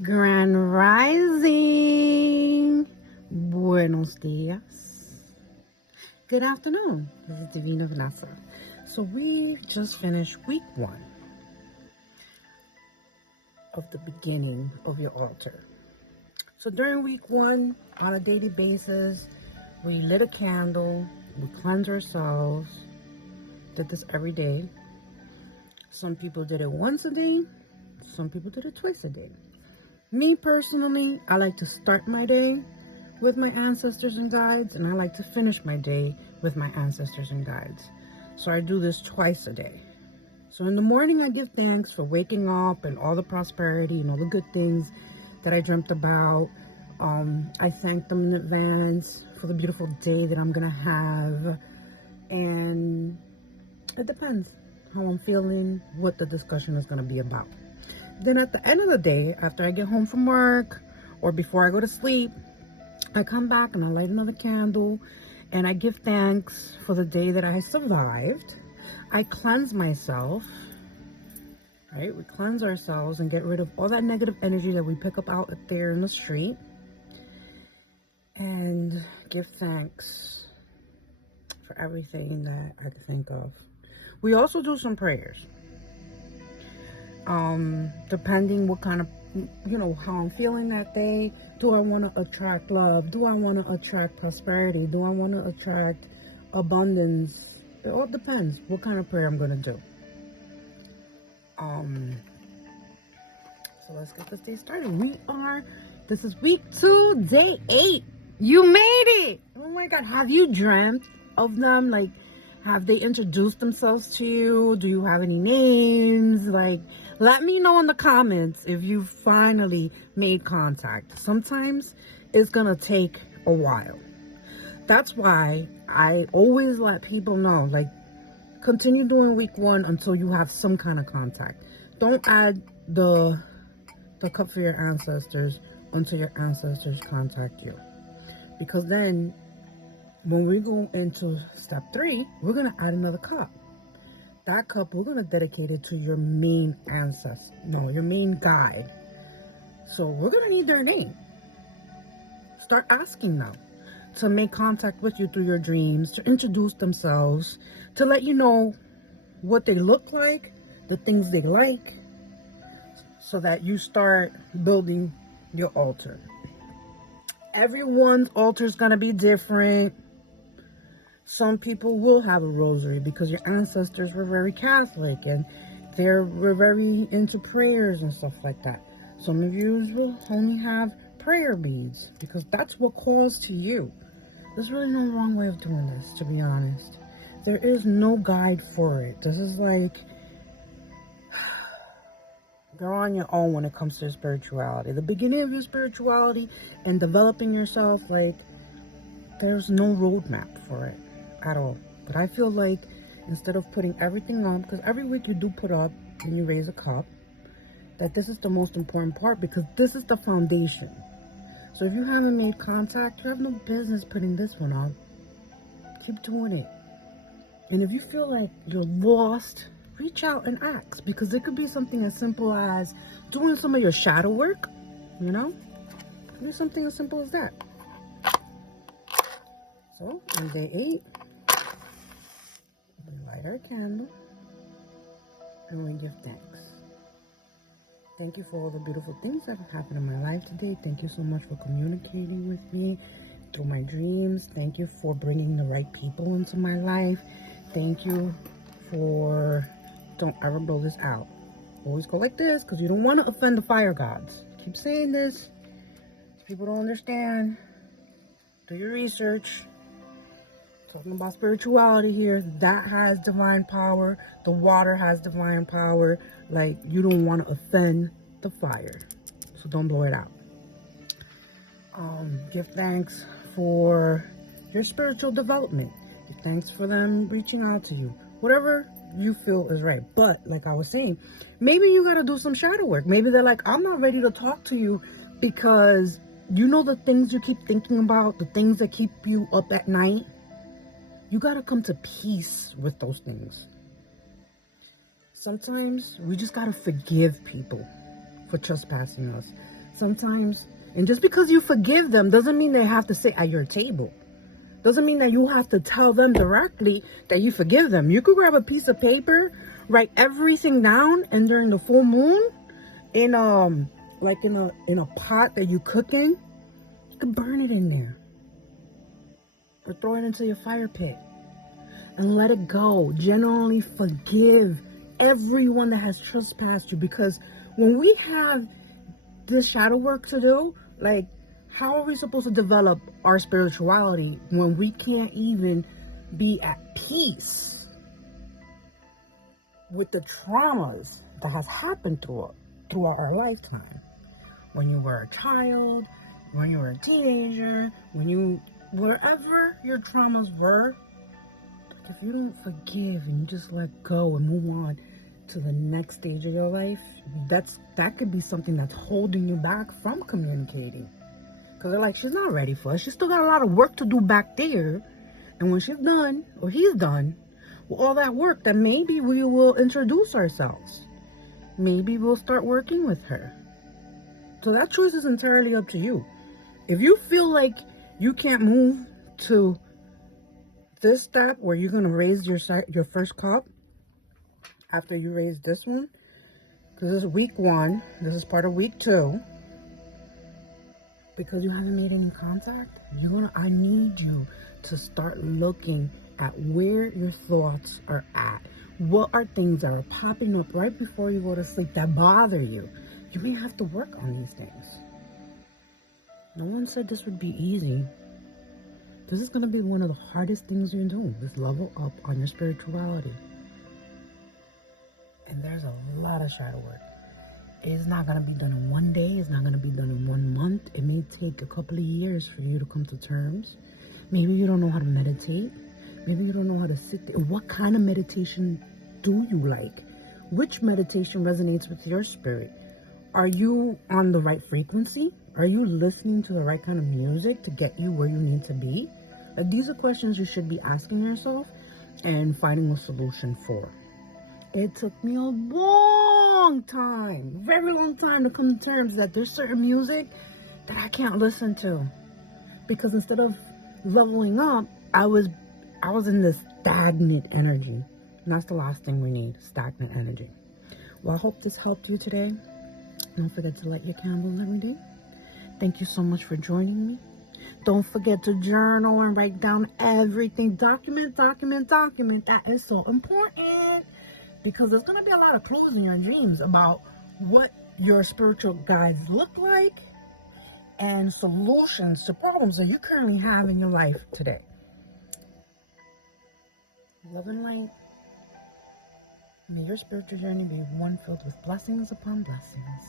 Grand Rising. Buenos dias. Good afternoon. This is Divina Vanessa. So we just finished week 1 of the beginning of your altar. So during week 1, on a daily basis, we lit a candle, we cleansed ourselves, did this every day. Some people did it once a day, some people did it twice a day. Me personally, I like to start my day with my ancestors and guides, and I like to finish my day with my ancestors and guides. So I do this twice a day. So in the morning, I give thanks for waking up and all the prosperity and all the good things that I dreamt about. I thank them in advance for the beautiful day that I'm gonna have. And it depends how I'm feeling, what the discussion is gonna be about. Then at the end of the day, after I get home from work or before I go to sleep, I come back and I light another candle and I give thanks for the day that I survived. I cleanse myself, right? We cleanse ourselves and get rid of all that negative energy that we pick up out there in the street, and give thanks for everything that I can think of. We also do some prayers. Depending what kind of, how I'm feeling that day. Do I want to attract love? Do I want to attract prosperity? Do I want to attract abundance? It all depends what kind of prayer I'm going to do. So let's get this day started. This is week 2, day 8. You made it! Oh my God, have you dreamt of them? Like, have they introduced themselves to you? Do you have any names? Like, let me know in the comments if you finally made contact. Sometimes it's gonna take a while. That's why I always let people know, like, continue doing week 1 until you have some kind of contact. Don't add the cup for your ancestors until your ancestors contact you. Because then when we go into step 3, we're going to add another cup. That cup, we're going to dedicate it to your main ancestor. No, your main guide. So we're going to need their name. Start asking them to make contact with you through your dreams, to introduce themselves, to let you know what they look like, the things they like, so that you start building your altar. Everyone's altar is going to be different. Some people will have a rosary because your ancestors were very Catholic and were very into prayers and stuff like that. Some of you will only have prayer beads because that's what calls to you. There's really no wrong way of doing this, to be honest. There is no guide for it. This is like, you're on your own when it comes to spirituality. The beginning of your spirituality and developing yourself, like, there's no roadmap for it at all. But I feel like instead of putting everything on, because every week you do put up and you raise a cup, that this is the most important part because this is the foundation. So if you haven't made contact, you have no business putting this one on. Keep doing it. And if you feel like you're lost, reach out and ask, because it could be something as simple as doing some of your shadow work, do something as simple as that. So on day 8, we light our candle and we give thanks. Thank you for all the beautiful things that have happened in my life today. Thank you so much for communicating with me through my dreams. Thank you for bringing the right people into my life. Thank you for... Don't ever blow this out. Always go like this because you don't want to offend the fire gods. Keep saying this. People don't understand. Do your research. Talking about spirituality here. That has divine power. The water has divine power. Like, you don't want to offend the fire. So don't blow it out. Give thanks for your spiritual development. Give thanks for them reaching out to you. Whatever you feel is right. But like I was saying, maybe you got to do some shadow work. Maybe they're like, I'm not ready to talk to you because the things you keep thinking about, the things that keep you up at night. You got to come to peace with those things. Sometimes we just got to forgive people for trespassing us. sometimes. And just because you forgive them doesn't mean they have to sit at your table. Doesn't mean that you have to tell them directly that you forgive them. You could grab a piece of paper, write everything down, and during the full moon, in like in a pot that you cook in, you could burn it in there. Or throw it into your fire pit. And let it go. Genuinely forgive everyone that has trespassed you. Because when we have this shadow work to do, like, how are we supposed to develop our spirituality when we can't even be at peace with the traumas that has happened throughout our lifetime? When you were a child, when you were a teenager, wherever your traumas were, if you don't forgive and you just let go and move on to the next stage of your life, that could be something that's holding you back from communicating. Because they're like, she's not ready for us. She's still got a lot of work to do back there. And when she's done, or he's done, with all that work, then maybe we will introduce ourselves. Maybe we'll start working with her. So that choice is entirely up to you. If you feel like you can't move to this step where you're going to raise your first cup after you raise this one, because this is week 1, this is part of week 2, because you haven't made any contact, I need you to start looking at where your thoughts are at. What are things that are popping up right before you go to sleep that bother you? You may have to work on these things. No one said this would be easy. This is going to be one of the hardest things you do, this level up on your spirituality. And there's a lot of shadow work. It's not going to be done in one day. It's not going to be done in 1 month. It may take a couple of years for you to come to terms. Maybe you don't know how to meditate. Maybe you don't know how to sit there. What kind of meditation do you like? Which meditation resonates with your spirit? Are you on the right frequency? Are you listening to the right kind of music to get you where you need to be? Like, these are questions you should be asking yourself and finding a solution for. It took me a long time, very long time, to come to terms that there's certain music that I can't listen to. Because instead of leveling up, I was in this stagnant energy. And that's the last thing we need, stagnant energy. Well, I hope this helped you today. Don't forget to light your candles every day. Thank you so much for joining me. Don't forget to journal and write down everything. Document. That is so important. Because there's going to be a lot of clues in your dreams about what your spiritual guides look like and solutions to problems that you currently have in your life today. Love and light. May your spiritual journey be one filled with blessings upon blessings.